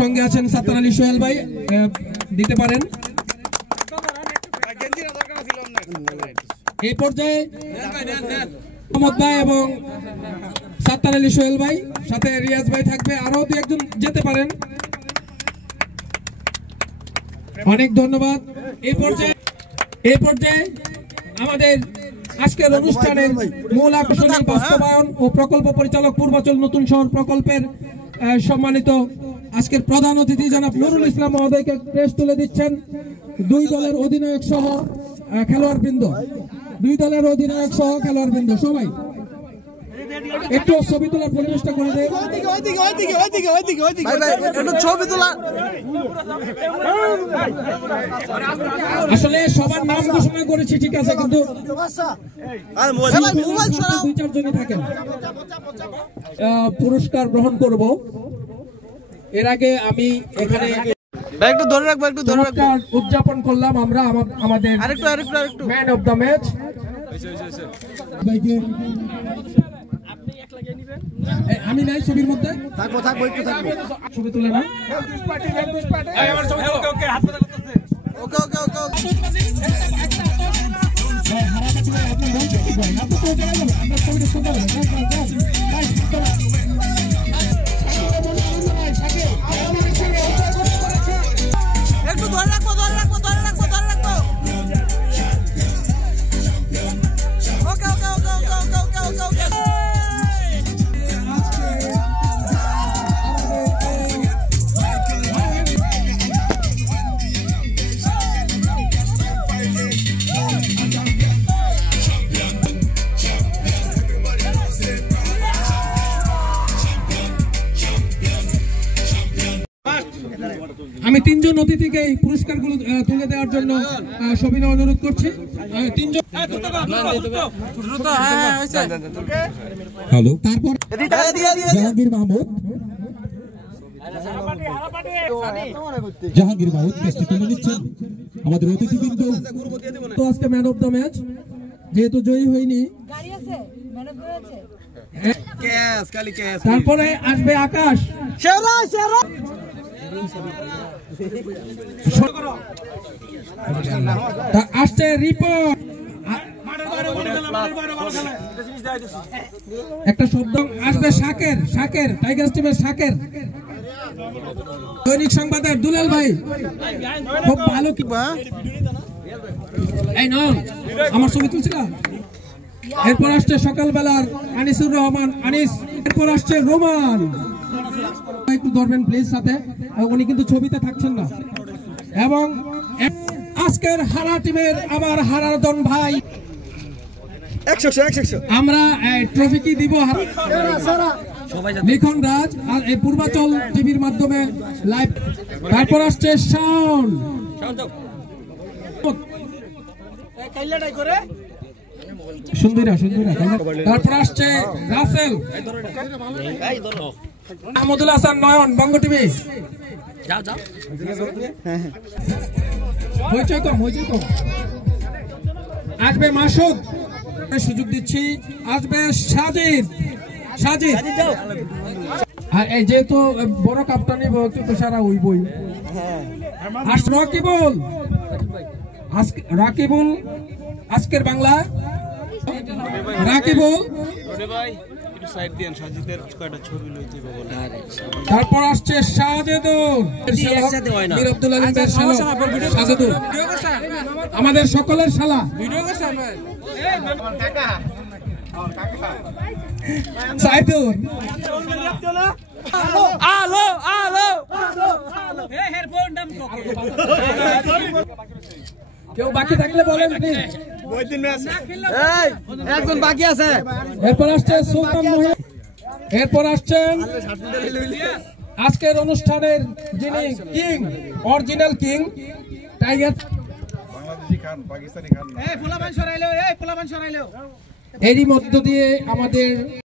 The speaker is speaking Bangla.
সঙ্গে আছেন সাত্তার আলী সোহেল ভাই, দিতে পারেন। এই পর্যায়ে মোহাম্মদ ভাই এবং সাত্তার আলী সোহেল ভাই, সাথে রিয়াজ ভাই থাকবে, আরো দু একজন যেতে পারেন। অনেক ধন্যবাদ। এই পর্যায়ে আমাদের আজকের অনুষ্ঠানের মূল আকর্ষণের বাস্তবায়ন ও প্রকল্প পরিচালক পূর্বাচল নতুন শহর প্রকল্পের সম্মানিত আজকের প্রধান অতিথি জনাব নুরুল ইসলাম মহোদয়কে ক্রেস্ট তুলে দিচ্ছেন দুই দলের অধিনায়ক সহ খেলোয়াড়বৃন্দ, সবাই একটু ছবি তোলার পরিবেশটা করে দেয়। আসলে সবার নাম ঘোষণা করেছি, ঠিক আছে, কিন্তু দুই চারজনই থাকেন। পুরস্কার গ্রহণ করব। এর আগে আমি এখানে উদযাপন করলাম আমরা আমাদের ম্যান অফ দ্য ম্যাচ। আমি নাই ছবির মধ্যে ছবি তুলে না। আমি তিনজন অতিথিকে এই পুরস্কারগুলো তুলে দেওয়ার জন্য সবিনয় অনুরোধ করছি। তিনজন হ্যালো, তারপর জাহাঙ্গীর মাহমুদ কেসটি তুলে নিচ্ছেন। আমাদের অতিথিবৃন্দ তো আজকে ম্যান অফ দ্য ম্যাচ যেহেতু জয়ী হয়নি, তারপরে আসবে আকাশ, আসছে রিপোর্ট, একটা শব্দ আসবে শাকের টাইগার্স টিমের শাকের, দৈনিক সংবাদের দুলাল ভাই, খুব ভালো। কি এই নন আমার ছবি তুলছিল। এরপর আসছে সকালবেলার আনিসুর রহমান আনিস, এরপর আসছে রোমান, একটু ধরবেন প্লিজ সাথে, উনি কিন্তু ছবিতে থাকছেন না। এবং আজকের হারা টিমের আবার হারাদন ভাই, আমরা ট্রফি কি দিব লিখন রাজ আর এই পূর্বাচল টিভির মাধ্যমে লাইভ। তারপর আসছে শাওন, সুন্দরা। তারপর আসছে রাসেল, আহমদুল হাসান নয়ন, বঙ্গ টিভি। আসবে মাসুদ, সুযোগ দিচ্ছি, আসবে সাজিদ। এই যেহেতু বড় কাপটানি একটু সারা ওই বই আসছে রাকিবুল, আজকের বাংলা রাকিবুল। তারপর আসছে আমাদের সকলের শালা সাইদুর। কেউ বাকি থাকলে বলেন প্লিজ। একজন বাকি আছে। এরপর আসছে সুলতান মহিন, এরপর আসছেন আজকের অনুষ্ঠানের যিনি কিং, অরিজিনাল কিং টাইগার এরই মধ্য দিয়ে আমাদের